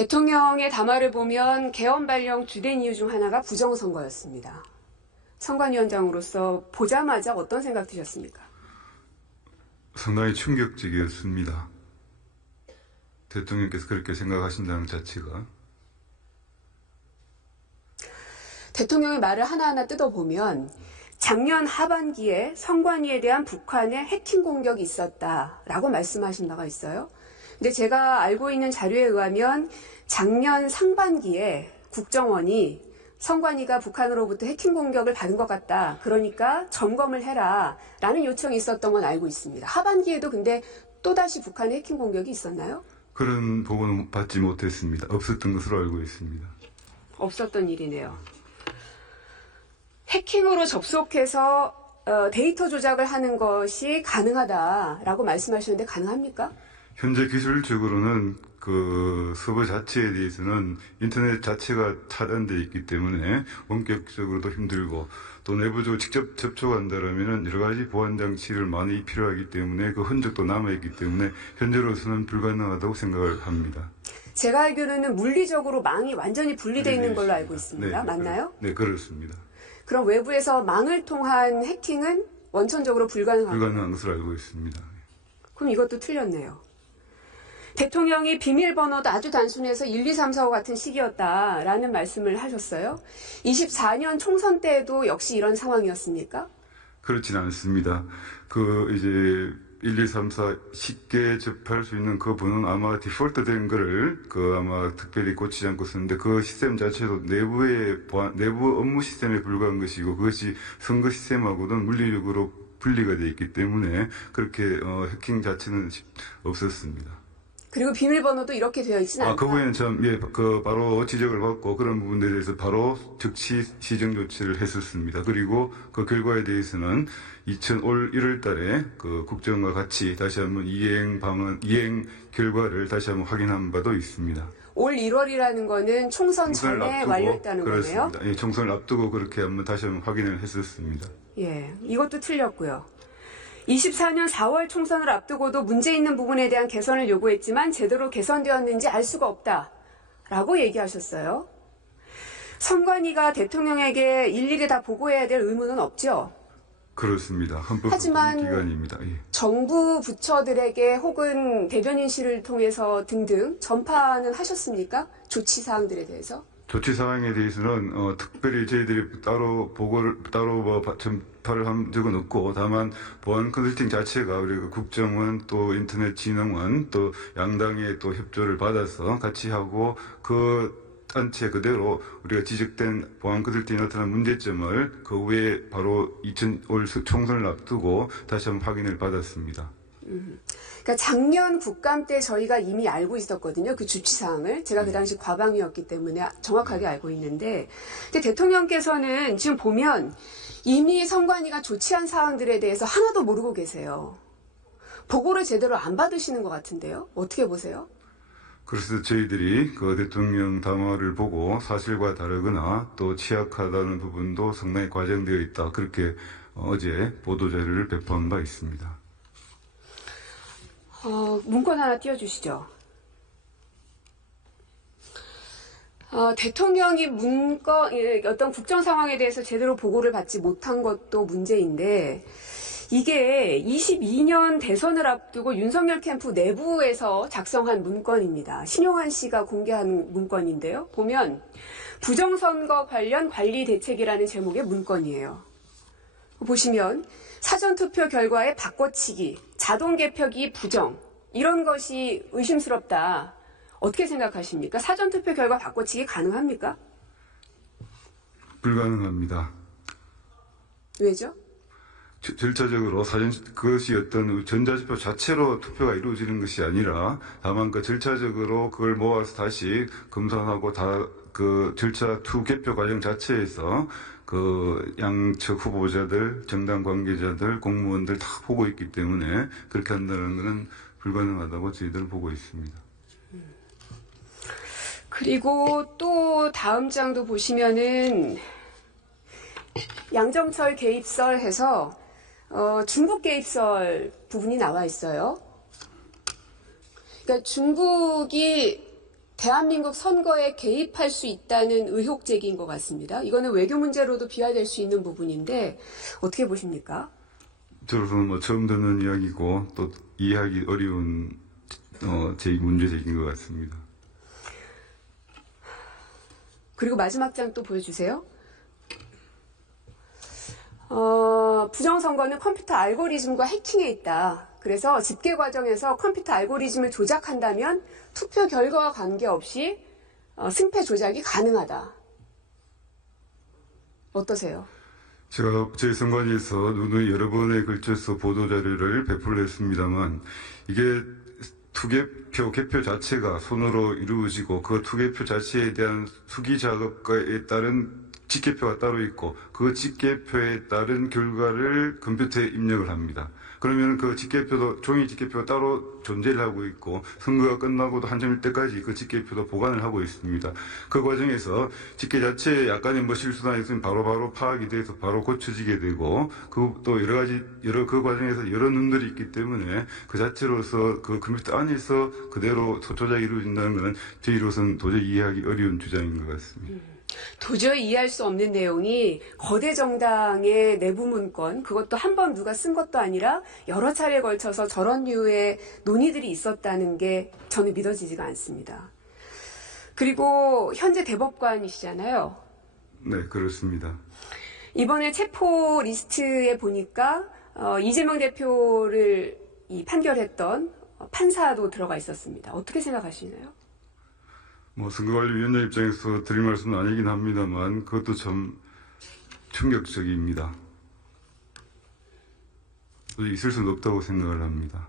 대통령의 담화를 보면 개헌 발령 주된 이유 중 하나가 부정선거였습니다. 선관위원장으로서 보자마자 어떤 생각 드셨습니까? 상당히 충격적이었습니다. 대통령께서 그렇게 생각하신다는 자체가. 대통령의 말을 하나하나 뜯어보면 작년 하반기에 선관위에 대한 북한의 해킹 공격이 있었다라고 말씀하신 바가 있어요. 근데 제가 알고 있는 자료에 의하면 작년 상반기에 국정원이 선관위가 북한으로부터 해킹 공격을 받은 것 같다. 그러니까 점검을 해라 라는 요청이 있었던 건 알고 있습니다. 하반기에도 근데 또다시 북한의 해킹 공격이 있었나요? 그런 보고는 받지 못했습니다. 없었던 것으로 알고 있습니다. 없었던 일이네요. 해킹으로 접속해서 데이터 조작을 하는 것이 가능하다라고 말씀하셨는데 가능합니까? 현재 기술적으로는 그 서버 자체에 대해서는 인터넷 자체가 차단되어 있기 때문에 원격적으로도 힘들고 또 내부적으로 직접 접촉한다면 여러 가지 보안 장치를 많이 필요하기 때문에 그 흔적도 남아있기 때문에 현재로서는 불가능하다고 생각을 합니다. 제가 알기로는 물리적으로 망이 완전히 분리되어 있는 걸로 알고 있습니다. 네, 맞나요? 네, 그렇습니다. 그럼 외부에서 망을 통한 해킹은 원천적으로 불가능합니다. 불가능한 것으로 알고 있습니다. 그럼 이것도 틀렸네요. 대통령이 비밀번호도 아주 단순해서 1, 2, 3, 4, 5 같은 식이었다라는 말씀을 하셨어요. 24년 총선 때에도 역시 이런 상황이었습니까? 그렇진 않습니다. 이제 1, 2, 3, 4 쉽게 접할 수 있는 그 번호는 아마 디폴트 된 거를 아마 특별히 고치지 않고 쓰는데 그 시스템 자체도 내부 업무 시스템에 불과한 것이고 그것이 선거 시스템하고는 물리적으로 분리가 되어 있기 때문에 그렇게 해킹 자체는 없었습니다. 그리고 비밀번호도 이렇게 되어 있지는 않다. 그 부분은 바로 지적을 받고 그런 부분에 대해서 바로 즉시 시정 조치를 했었습니다. 그리고 그 결과에 대해서는 올 1월 달에 그 국정과 같이 다시 한번 이행 결과를 다시 한번 확인한 바도 있습니다. 올 1월이라는 거는 총선 전에 완료했다는 그렇습니다. 거네요? 예, 총선을 앞두고 그렇게 다시 한번 확인을 했었습니다. 예, 이것도 틀렸고요. 24년 4월 총선을 앞두고도 문제 있는 부분에 대한 개선을 요구했지만 제대로 개선되었는지 알 수가 없다라고 얘기하셨어요. 선관위가 대통령에게 일일이 다 보고해야 될 의무는 없죠. 그렇습니다. 헌법 하지만 기관입니다. 예. 정부 부처들에게 혹은 대변인실을 통해서 등등 전파는 하셨습니까? 조치 사항들에 대해서? 조치 사항에 대해서는 특별히 저희들이 따로 전파를 한 적은 없고 다만 보안 컨설팅 자체가 우리가 국정원 또 인터넷진흥원 또 양당의 또 협조를 받아서 같이 하고 그 단체 그대로 우리가 지적된 보안 컨설팅에 나타난 문제점을 그 후에 바로 올 총선을 앞두고 다시 한번 확인을 받았습니다. 그러니까 작년 국감 때 저희가 이미 알고 있었거든요. 그 주치사항을. 제가 그 당시 과방위였기 때문에 정확하게 알고 있는데. 근데 대통령께서는 지금 보면 이미 선관위가 조치한 사항들에 대해서 하나도 모르고 계세요. 보고를 제대로 안 받으시는 것 같은데요. 어떻게 보세요? 그래서 저희들이 그 대통령 담화를 보고 사실과 다르거나 또 취약하다는 부분도 상당히 과장되어 있다. 그렇게 어제 보도자료를 배포한 바 있습니다. 문건 하나 띄워주시죠. 대통령이 어떤 국정 상황에 대해서 제대로 보고를 받지 못한 것도 문제인데 이게 22년 대선을 앞두고 윤석열 캠프 내부에서 작성한 문건입니다. 신용환 씨가 공개한 문건인데요. 보면 부정선거 관련 관리 대책이라는 제목의 문건이에요. 보시면 사전투표 결과의 바꿔치기, 자동개표기 부정 이런 것이 의심스럽다. 어떻게 생각하십니까? 사전투표 결과 바꿔치기 가능합니까? 불가능합니다. 왜죠? 절차적으로 그것이 어떤 전자투표 자체로 투표가 이루어지는 것이 아니라 다만 그 절차적으로 그걸 모아서 다시 검사하고 그 절차 투개표 과정 자체에서 그 양측 후보자들, 정당 관계자들, 공무원들 다 보고 있기 때문에 그렇게 한다는 것은 불가능하다고 저희들은 보고 있습니다. 그리고 또 다음 장도 보시면은 양정철 개입설 해서 중국 개입설 부분이 나와 있어요. 그러니까 중국이 대한민국 선거에 개입할 수 있다는 의혹 제기인 것 같습니다. 이거는 외교 문제로도 비화될 수 있는 부분인데 어떻게 보십니까? 저로서는 뭐 처음 듣는 이야기고 또 이해하기 어려운 문제 제기인 것 같습니다. 그리고 마지막 장 또 보여주세요. 부정선거는 컴퓨터 알고리즘과 해킹에 있다. 그래서 집계 과정에서 컴퓨터 알고리즘을 조작한다면 투표 결과와 관계없이 승패 조작이 가능하다. 어떠세요? 제가 저희 선관위에서 누누이 여러 번에 걸쳐서 보도자료를 배포를 했습니다만 이게 투개표, 개표 자체가 손으로 이루어지고 그 투개표 자체에 대한 수기 작업에 따른 직계표가 따로 있고 그 직계표에 따른 결과를 컴퓨터에 입력을 합니다. 그러면 그 직계표도 종이 직계표가 따로 존재를 하고 있고 선거가 끝나고도 한참일 때까지 그 직계표도 보관을 하고 있습니다. 그 과정에서 직계 자체에 약간의 뭐 실수나 있으면 바로바로 파악이 돼서 바로 고쳐지게 되고 또 여러 가지 그 과정에서 여러 눈들이 있기 때문에 그 자체로서 그 컴퓨터 안에서 그대로 조작이 이루어진다는 것은 저희로서는 도저히 이해하기 어려운 주장인 것 같습니다. 도저히 이해할 수 없는 내용이 거대 정당의 내부 문건, 그것도 한 번 누가 쓴 것도 아니라 여러 차례에 걸쳐서 저런 류의 논의들이 있었다는 게 저는 믿어지지가 않습니다. 그리고 현재 대법관이시잖아요. 네, 그렇습니다. 이번에 체포 리스트에 보니까 이재명 대표를 판결했던 판사도 들어가 있었습니다. 어떻게 생각하시나요? 선거관리위원장 입장에서 드릴 말씀은 아니긴 합니다만 그것도 참 충격적입니다. 있을 수는 없다고 생각을 합니다.